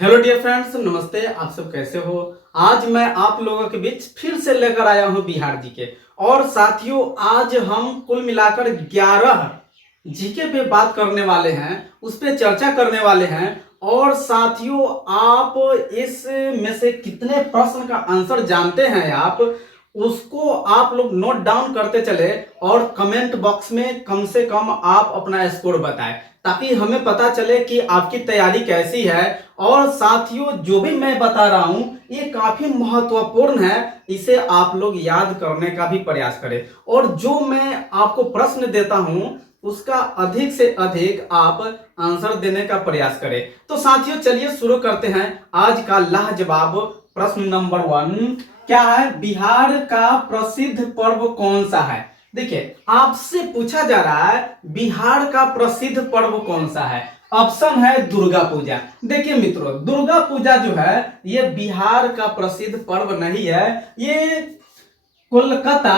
Hello dear friends, नमस्ते। आप सब कैसे हो? आज मैं आप लोगों के बीच फिर से लेकर आया हूं बिहार जीके। और साथियों, आज हम कुल मिलाकर 11 जीके पे बात करने वाले हैं, उस पे चर्चा करने वाले हैं। और साथियों, आप इस में से कितने प्रश्न का आंसर जानते हैं आप उसको आप लोग नोट डाउन करते चले और कमेंट बॉक्स में कम से कम आप अपना स्कोर बताएं, ताकि हमें पता चले कि आपकी तैयारी कैसी है। और साथियों, जो भी मैं बता रहा हूं ये काफी महत्वपूर्ण है, इसे आप लोग याद करने का भी प्रयास करें। और जो मैं आपको प्रश्न देता हूं उसका अधिक से अधिक आप आंसर देने का प्रयास करें। तो साथियों, चलिए शुरू करते हैं आज का लाजवाब प्रश्न नंबर 1। क्या है? बिहार का प्रसिद्ध पर्व कौन सा है? देखिए, आपसे पूछा जा रहा है बिहार का प्रसिद्ध पर्व कौन सा है। ऑप्शन है दुर्गा पूजा। देखिए मित्रों, दुर्गा पूजा जो है ये बिहार का प्रसिद्ध पर्व नहीं है। ये कोलकाता,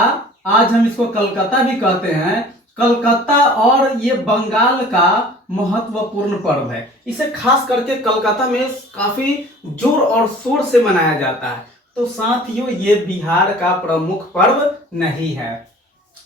आज हम इसको कलकत्ता भी कहते हैं, कलकत्ता और ये बंगाल का महत्वपूर्ण पर्व है। इसे खास करके कलकत्ता में काफी जोर और शोर से मनाया जाता है। तो साथियों, ये बिहार का प्रमुख पर्व नहीं है।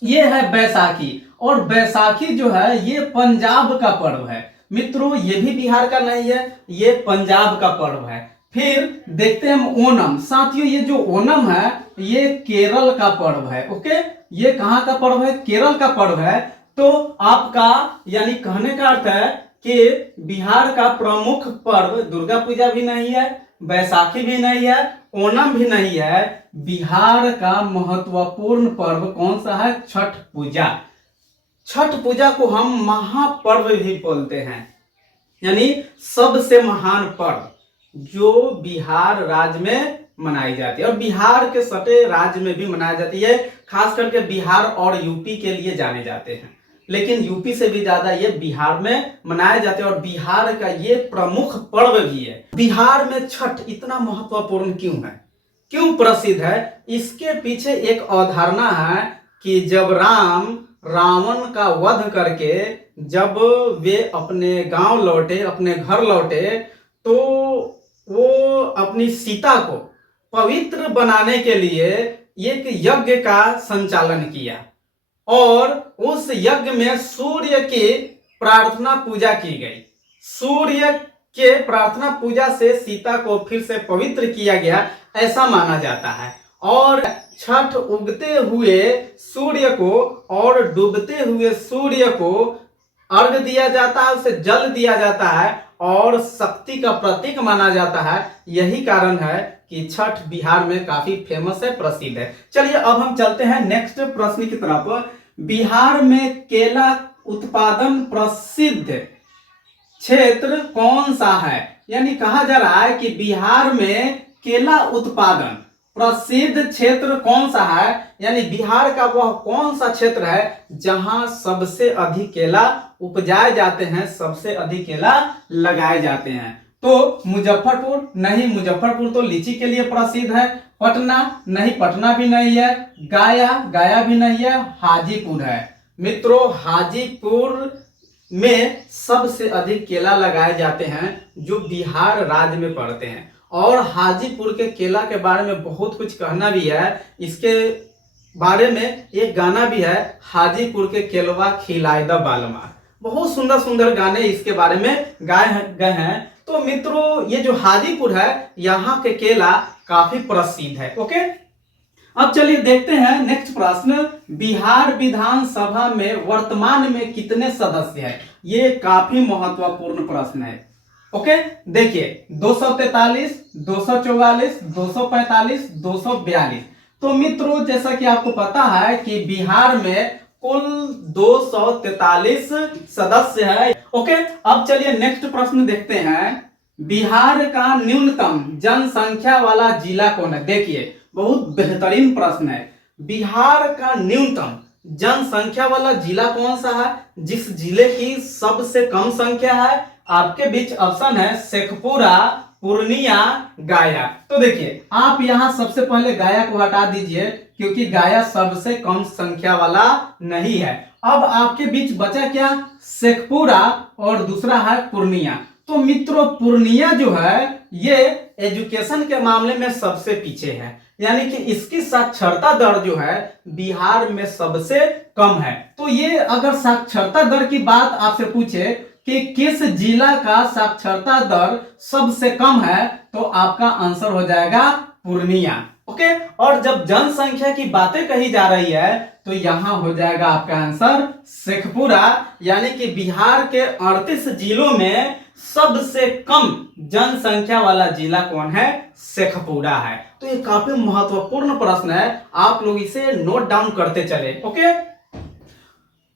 ये है बैसाखी। और बैसाखी जो है ये पंजाब का पर्व है। मित्रों, ये भी बिहार का नहीं है, ये पंजाब का पर्व है। फिर देखते हैं हम ओणम। साथियों, ये जो ओणम है ये केरल का पर्व है। ओके, ये कहां का पर्व है? केरल का पर्व है। तो आपका यानी कहने का अर्थ है कि बिहार का प्रमुख पर्व दुर्गा पूजा भी नहीं है, बैसाखी भी नहीं है, ओणम भी नहीं है। बिहार का महत्वपूर्ण पर्व कौन सा है? छठ पूजा। छठ पूजा को हम महापर्व भी बोलते हैं, यानी सबसे महान पर्व जो बिहार राज्य में मनाई जाती है और बिहार के सटे राज्य में भी मनाई जाती है। खास करके बिहार और यूपी के लिए जाने जाते हैं, लेकिन यूपी से भी ज्यादा ये बिहार में मनाए जाते हैं और बिहार का ये प्रमुख पर्व भी है। बिहार में छठ इतना महत्वपूर्ण क्यों है, क्यों प्रसिद्ध है? इसके पीछे एक अवधारणा है कि जब राम रावण का वध करके जब वे अपने गांव लौटे, अपने घर लौटे, तो वो अपनी सीता को पवित्र बनाने के लिए एक यज्ञ का संचालन किया और उस यज्ञ में सूर्य की प्रार्थना पूजा की गई। सूर्य के प्रार्थना पूजा से सीता को फिर से पवित्र किया गया, ऐसा माना जाता है। और छठ उगते हुए सूर्य को और डूबते हुए सूर्य को अर्घ दिया जाता है, उसे जल दिया जाता है और शक्ति का प्रतीक माना जाता है। यही कारण है कि छठ बिहार में काफी फेमस है, प्रसिद्ध है। चलिए अब हम चलते हैं नेक्स्ट प्रश्न की तरफ। बिहार में केला उत्पादन प्रसिद्ध क्षेत्र कौन सा है? यानी कहा जा रहा है कि बिहार में केला उत्पादन प्रसिद्ध क्षेत्र कौन सा है, यानी बिहार का वह कौन सा क्षेत्र है जहां सबसे अधिक केला उपजाए जाते हैं, सबसे अधिक केला लगाए जाते हैं। तो मुजफ्फरपुर नहीं, मुजफ्फरपुर तो लीची के लिए प्रसिद्ध है। पटना नहीं, पटना भी नहीं है। गया, गया भी नहीं है। हाजीपुर है। मित्रों, हाजीपुर में सबसे अधिक केला लगाए जाते हैं जो बिहार राज्य में पड़ते हैं। और हाजीपुर के केला के बारे में बहुत कुछ कहना भी है। इसके बारे में एक गाना भी है, हाजीपुर के केलवा खिलाए द बालमा। बहुत सुंदर सुंदर गाने इसके बारे में गाए गए हैं। तो मित्रों, ये जो हाजीपुर है यहाँ के केला काफी प्रसिद्ध है। ओके, अब चलिए देखते हैं नेक्स्ट प्रश्न। बिहार विधानसभा में वर्तमान में कितने सदस्य हैं? ये काफी महत्वपूर्ण प्रश्न है। ओके, देखिए 243, 244, 245, 242। तो मित्रों, जैसा कि आपको पता है कि बिहार में कुल 243 सदस्य है। ओके, अब चलिए नेक्स्ट प्रश्न देखते हैं। बिहार का न्यूनतम जनसंख्या वाला जिला कौन है? देखिए, बहुत बेहतरीन प्रश्न है। बिहार का न्यूनतम जनसंख्या वाला जिला कौन सा है, जिस जिले की सबसे कम संख्या है? आपके बीच ऑप्शन है शेखपुरा, पूर्णिया, गया। तो देखिए, आप यहां सबसे पहले गया को हटा दीजिए क्योंकि गया सबसे कम संख्या वाला नहीं है। अब आपके बीच बचा क्या? शेखपुरा और दूसरा है पूर्णिया। तो मित्रों, पूर्णिया जो है ये एजुकेशन के मामले में सबसे पीछे है, यानी कि इसकी साक्षरता दर जो है बिहार में सबसे कम है। तो ये अगर साक्षरता दर की बात आपसे पूछे कि किस जिला का साक्षरता दर सबसे कम है, तो आपका आंसर हो जाएगा पूर्णिया। ओके, और जब जनसंख्या की बातें कही जा रही है तो यहां हो जाएगा आपका आंसर शेखपुरा, यानी कि बिहार के 38 जिलों में सबसे कम जनसंख्या वाला जिला कौन है? शेखपुरा है। तो ये काफी महत्वपूर्ण प्रश्न है, आप लोग इसे नोट डाउन करते चले। ओके,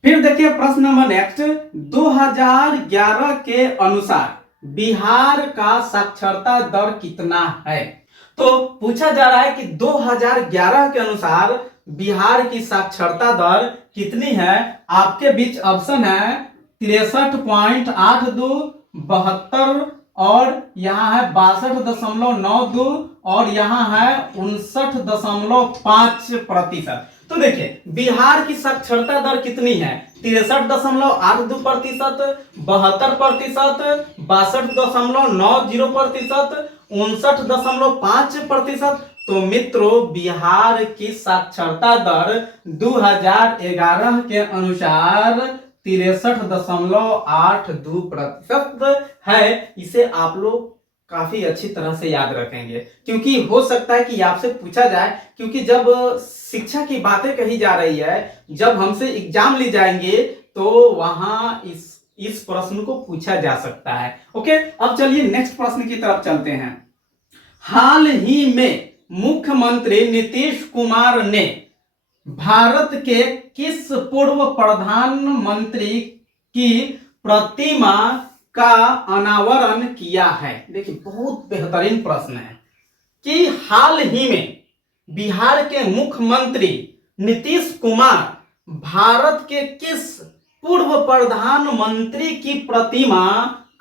फिर देखिए प्रश्न नंबर नेक्स्ट, 2011 के अनुसार बिहार का साक्षरता दर कितना है? तो पूछा जा रहा है कि 2011 के अनुसार बिहार की साक्षरता दर कितनी है। आपके बीच ऑप्शन है 63.82, 72 और यहाँ है 62.92 और यहाँ है 59.5%। तो देखिए बिहार की साक्षरता दर कितनी है? 63.82%, 72%, 62.90%, 59.5%। तो मित्रों बिहार की साक्षरता दर 2011 के अनुसार 63.82% है। इसे आप लोग काफी अच्छी तरह से याद रखेंगे, क्योंकि हो सकता है कि आपसे पूछा जाए, क्योंकि जब शिक्षा की बातें कही जा रही है, जब हमसे एग्जाम ली जाएंगे तो वहां इस प्रश्न को पूछा जा सकता है। ओके, अब चलिए नेक्स्ट प्रश्न की तरफ चलते हैं। हाल ही में मुख्यमंत्री नीतीश कुमार ने भारत के किस पूर्व प्रधानमंत्री की प्रतिमा का अनावरण किया है? देखिए बहुत बेहतरीन प्रश्न है कि हाल ही में बिहार के मुख्यमंत्री नीतीश कुमार भारत के किस पूर्व प्रधानमंत्री की प्रतिमा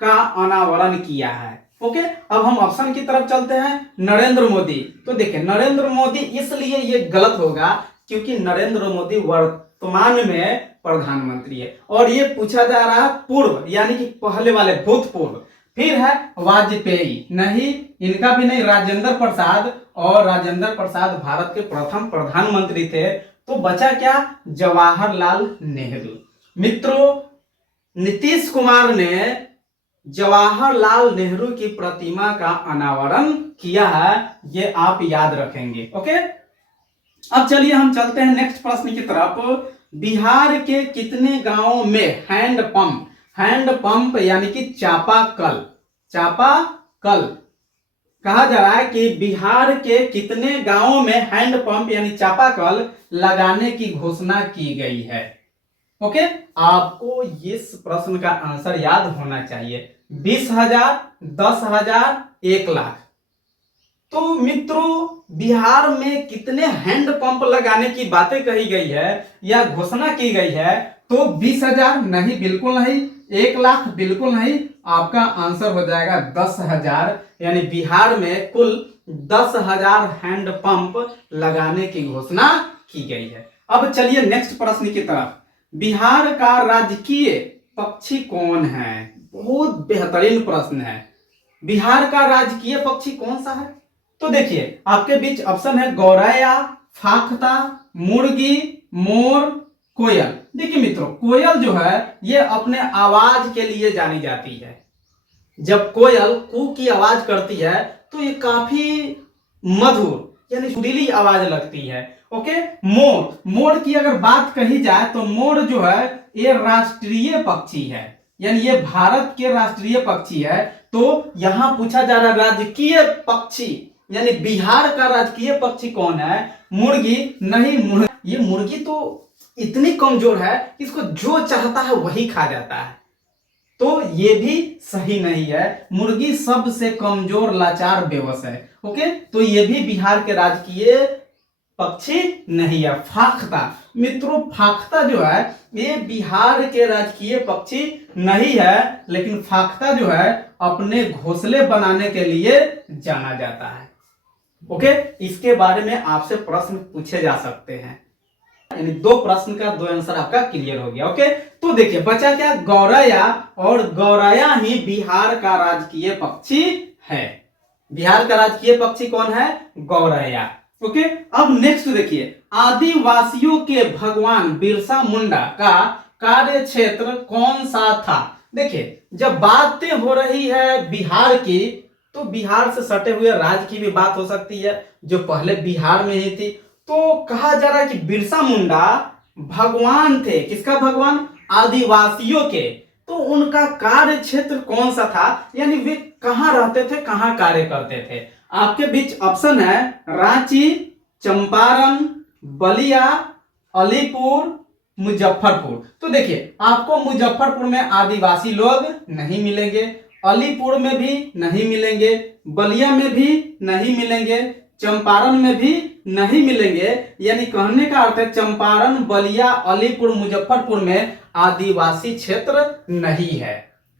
का अनावरण किया है? ओके, अब हम ऑप्शन की तरफ चलते हैं। नरेंद्र मोदी। तो देखिए नरेंद्र मोदी इसलिए ये गलत होगा क्योंकि नरेंद्र मोदी वर्तमान में प्रधानमंत्री है, और ये पूछा जा रहा है पूर्व, यानी कि पहले वाले भूतपूर्व। फिर है वाजपेयी, नहीं इनका भी नहीं, राजेंद्र प्रसाद, और राजेंद्र प्रसाद भारत के प्रथम प्रधानमंत्री थे। तो बचा क्या? जवाहरलाल नेहरू। मित्रों नीतीश कुमार ने जवाहरलाल नेहरू की प्रतिमा का अनावरण किया है, ये आप याद रखेंगे। ओके, अब चलिए हम चलते हैं नेक्स्ट प्रश्न की तरफ। बिहार के कितने गांवों में हैंड पंप यानी कि चापाकल कहा जा रहा है कि बिहार के कितने गांवों में हैंड पंप यानी चापाकल लगाने की घोषणा की गई है? ओके, आपको इस प्रश्न का आंसर याद होना चाहिए। 20,000, 10,000, 1,00,000। तो मित्रों बिहार में कितने हैंड पंप लगाने की बातें कही गई है या घोषणा की गई है? तो 20,000 नहीं, बिल्कुल नहीं। 1,00,000 बिल्कुल नहीं। आपका आंसर हो जाएगा 10,000, यानी बिहार में कुल 10,000 हैंड पंप लगाने की घोषणा की गई है। अब चलिए नेक्स्ट प्रश्न की तरफ। बिहार का राजकीय पक्षी कौन है? बहुत बेहतरीन प्रश्न है। बिहार का राजकीय पक्षी कौन सा है? तो देखिए आपके बीच ऑप्शन है गौरैया, फाख्ता, मुर्गी, मोर, कोयल। देखिए मित्रों कोयल जो है ये अपने आवाज के लिए जानी जाती है। जब कोयल कू की आवाज करती है तो ये काफी मधुर यानी सुरीली आवाज लगती है। ओके, मोर की अगर बात कही जाए तो मोर जो है ये राष्ट्रीय पक्षी है, यानी ये भारत के राष्ट्रीय पक्षी है। तो यहां पूछा जा रहा राजकीय पक्षी यानी बिहार का राजकीय पक्षी कौन है? मुर्गी नहीं, ये मुर्गी तो इतनी कमजोर है कि इसको जो चाहता है वही खा जाता है, तो ये भी सही नहीं है। मुर्गी सबसे कमजोर लाचार बेबस है। ओके, तो ये भी बिहार के राजकीय पक्षी नहीं है। फाख्ता, मित्रों फाख्ता जो है ये बिहार के राजकीय पक्षी नहीं है, लेकिन फाख्ता जो है अपने घोंसले बनाने के लिए जाना जाता है। ओके, इसके बारे में आपसे प्रश्न पूछे जा सकते हैं, यानी 2 प्रश्न का 2 आंसर आपका क्लियर हो गया। ओके, तो देखिए बचा क्या? गौरैया, और गौरैया ही बिहार का राजकीय पक्षी है। बिहार का राजकीय पक्षी कौन है? गौरैया। ओके, अब नेक्स्ट देखिए, आदिवासियों के भगवान बिरसा मुंडा का कार्य क्षेत्र कौन सा था? देखिए, जब बातें हो रही है बिहार की, तो बिहार से सटे हुए राज्य की भी बात हो सकती है जो पहले बिहार में ही थी। तो कहा जा रहा है कि बिरसा मुंडा भगवान थे। किसका भगवान? आदिवासियों के। तो उनका कार्य क्षेत्र कौन सा था, यानी वे कहां रहते थे, कहां कार्य करते थे? आपके बीच ऑप्शन है रांची, चंपारण, बलिया, अलीपुर, मुजफ्फरपुर। तो देखिए, आपको मुजफ्फरपुर में आदिवासी लोग नहीं मिलेंगे, अलीपुर में भी नहीं मिलेंगे, बलिया में भी नहीं मिलेंगे, चंपारण में भी नहीं मिलेंगे। यानी कहने का अर्थ है चंपारण, बलिया, अलीपुर, मुजफ्फरपुर में आदिवासी क्षेत्र नहीं है।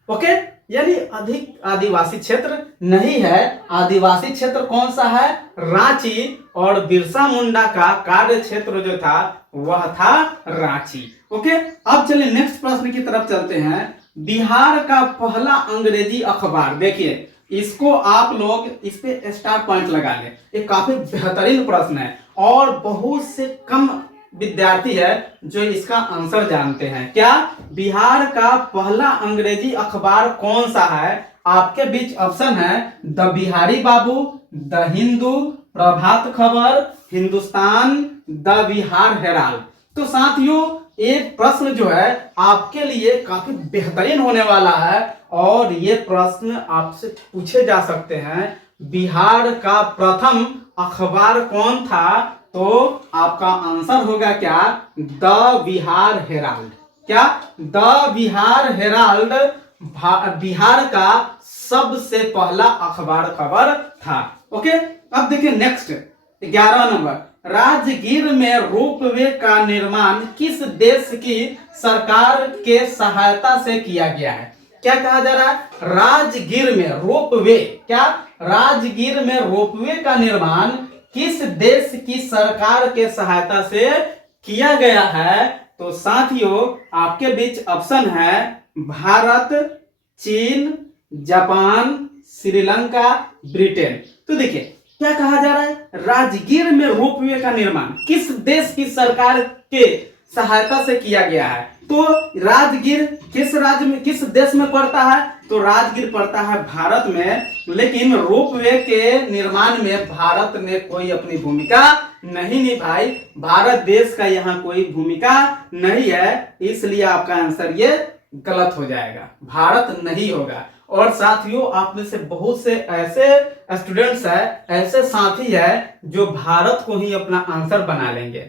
ओके, यानी अधिक आदिवासी क्षेत्र नहीं है। आदिवासी क्षेत्र कौन सा है? रांची। और बिरसा मुंडा का कार्य क्षेत्र जो था वह था रांची। ओके, अब चलिए नेक्स्ट प्रश्न की तरफ चलते हैं। बिहार का पहला अंग्रेजी अखबार, देखिए इसको आप लोग इस पे स्टार पॉइंट लगा लें, ये काफी बेहतरीन प्रश्न है और बहुत से कम विद्यार्थी है जो इसका आंसर जानते हैं। क्या बिहार का पहला अंग्रेजी अखबार कौन सा है? आपके बीच ऑप्शन है the Bihari Babu, the Hindu, Prabhat Khabar, Hindustan, the Bihar Herald. तो साथियों, एक प्रश्न जो है आपके लिए काफी बेहतरीन होने वाला है और ये प्रश्न आपसे पूछे जा सकते हैं। बिहार का प्रथम अखबार कौन था? तो आपका आंसर होगा क्या? The Bihar Herald. क्या? द बिहार हेराल्ड बिहार का सबसे पहला अखबार खबर था। ओके, अब देखिए नेक्स्ट 11 नंबर, राजगीर में रोपवे का निर्माण किस देश की सरकार के सहायता से किया गया है? क्या कहा जा रहा है? राजगीर में रोपवे, क्या राजगीर में रोपवे का निर्माण किस देश की सरकार के सहायता से किया गया है? तो साथियों, आपके बीच ऑप्शन है भारत, चीन, जापान, श्रीलंका, ब्रिटेन। तो देखिए क्या कहा जा रहा है? राजगीर में रोपवे का निर्माण किस देश की सरकार के सहायता से किया गया है? तो राजगीर किस राज्य में, किस देश में पड़ता है? तो राजगीर पड़ता है भारत में, लेकिन रोपवे के निर्माण में भारत ने कोई अपनी भूमिका नहीं निभाई। भारत देश का यहाँ कोई भूमिका नहीं है, इसलिए आपका आंसर ये गलत हो जाएगा, भारत नहीं होगा। और साथियों, आप में से बहुत से ऐसे स्टूडेंट्स हैं, ऐसे साथी हैं जो भारत को ही अपना आंसर बना लेंगे।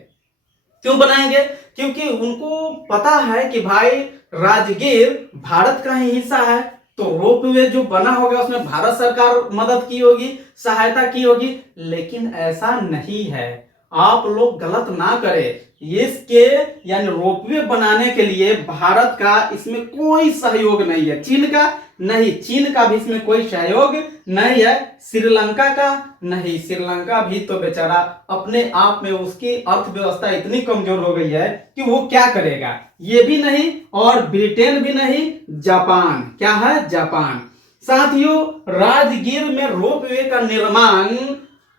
क्यों बनाएंगे? क्योंकि उनको पता है कि भाई राजगीर भारत का ही हिस्सा है, तो रोपवे जो बना होगा उसमें भारत सरकार मदद की होगी, सहायता की होगी। लेकिन ऐसा नहीं है, आप लोग गलत ना करें। इसके यानी रोपवे बनाने के लिए भारत का इसमें कोई सहयोग नहीं है, चीन का नहीं, चीन का भी इसमें कोई सहयोग नहीं है, श्रीलंका का नहीं, श्रीलंका भी तो बेचारा अपने आप में उसकी अर्थव्यवस्था इतनी कमजोर हो गई है कि वो क्या करेगा, ये भी नहीं, और ब्रिटेन भी नहीं, जापान। क्या है? जापान। साथियों, राजगीर में रोपवे का निर्माण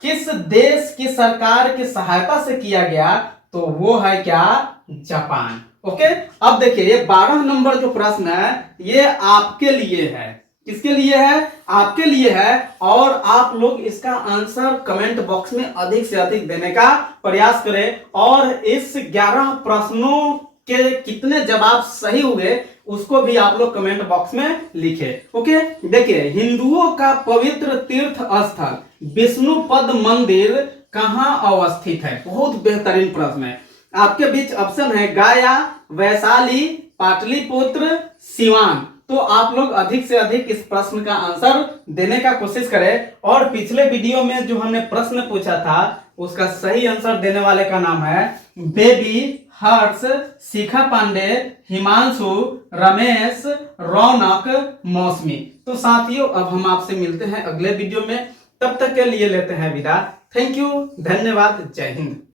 किस देश की सरकार की सहायता से किया गया? तो वो है क्या? जापान। ओके, अब देखिए ये 12 नंबर जो प्रश्न है ये आपके लिए है। किसके लिए है? आपके लिए है। और आप लोग इसका आंसर कमेंट बॉक्स में अधिक से अधिक देने का प्रयास करें और इस 11 प्रश्नों के कितने जवाब सही हुए उसको भी आप लोग कमेंट बॉक्स में लिखे। ओके, देखिए हिंदुओं का पवित्र तीर्थ स्थल विष्णुपद मंदिर कहां अवस्थित है? बहुत बेहतरीन प्रश्न है। आपके बीच ऑप्शन है गया, वैशाली, पाटलिपुत्र, सिवान। तो आप लोग अधिक से अधिक इस प्रश्न का आंसर देने का कोशिश करें। और पिछले वीडियो में जो हमने प्रश्न पूछा था उसका सही आंसर देने वाले का नाम है बेबी, हर्ष, शिखा पांडे, हिमांशु, रमेश, रौनक, मौसमी। तो साथियों, अब हम आपसे मिलते हैं अगले वीडियो में, तब तक के लिए लेते हैं विदा। थैंक यू, धन्यवाद, जय हिंद।